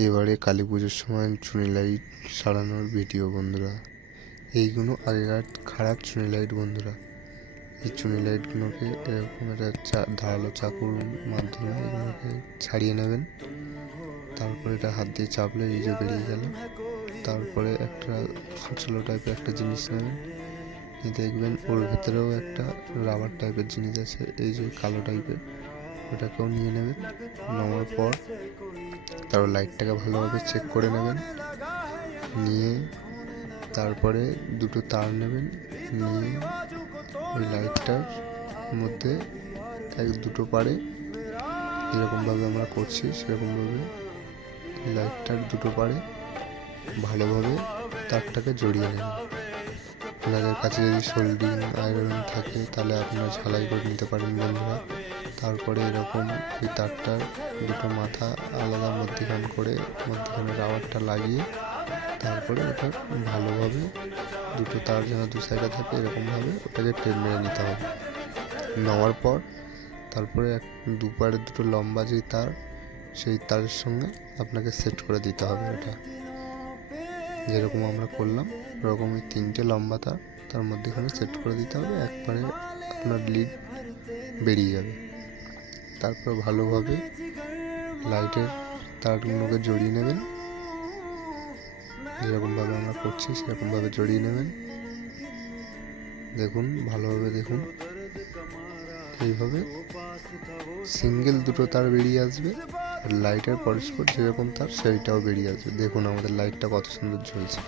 এবারে কালী পুজোর সময় চুনি লাইট সারানোর ভিডিও বন্ধুরা। এইগুলো আগেকার খারাপ চুনি লাইট বন্ধুরা। এই চুনি লাইটগুলোকে এরকম একটা ধারালো চাকুর মাধ্যমে এগুলোকে ছাড়িয়ে নেবেন। তারপরে এটা হাত দিয়ে চাপলে এই যে বেরিয়ে গেল। তারপরে একটা খাঁচালো টাইপের একটা জিনিস নেবেন, দেখবেন ওর ভেতরেও একটা রাবার টাইপের জিনিস আছে, এই যে কালো টাইপের, ওটাকেও নিয়ে নেবেন। নেওয়ার পর তারপর লাইটটাকে ভালোভাবে চেক করে নেবেন। নিয়ে তারপরে দুটো তার নেবেন, নিয়ে ওই লাইটটার মধ্যে দুটো পারে যেরকমভাবে আমরা করছি সেরকমভাবে লাইটটার দুটো পারে ভালোভাবে তারটাকে জড়িয়ে নেবেন। আপনাদের কাছে যদি সোল্ডিং আয়রন থাকে তাহলে আপনারা ঝালাই করে নিতে পারেন বন্ধুরা। তারপরে এরকম ওই তারটার দুটো মাথা আলাদা মধ্যখানে রাবারটা লাগিয়ে তারপরে ওটা ভালোভাবে দুটো তার যেন দু সাইডে থাকে এরকমভাবে ওটাকে টেপ মেরে নিতে হবে। নেওয়ার পর তারপরে দুপারে দুটো লম্বা যেই তার, সেই তারের সঙ্গে আপনাকে সেট করে দিতে হবে। ওটা যেরকম আমরা করলাম ওরকম ওই তিনটে লম্বা তার মধ্যেখানে সেট করে দিতে হবে। একবারে আপনার লিড বেরিয়ে যাবে। তারপর ভালোভাবে লাইটের তারগুলোকে জড়িয়ে নেবেন, যেরকমভাবে আমরা করছি সেরকমভাবে জড়িয়ে নেবেন। দেখুন ভালোভাবে দেখুন, এইভাবে সিঙ্গেল দুটো তার বেরিয়ে আসবে, আর লাইটের পরস্পর যেরকম তার সেইটাও বেরিয়ে আসবে। দেখুন আমাদের লাইটটা কত সুন্দর জ্বলছে।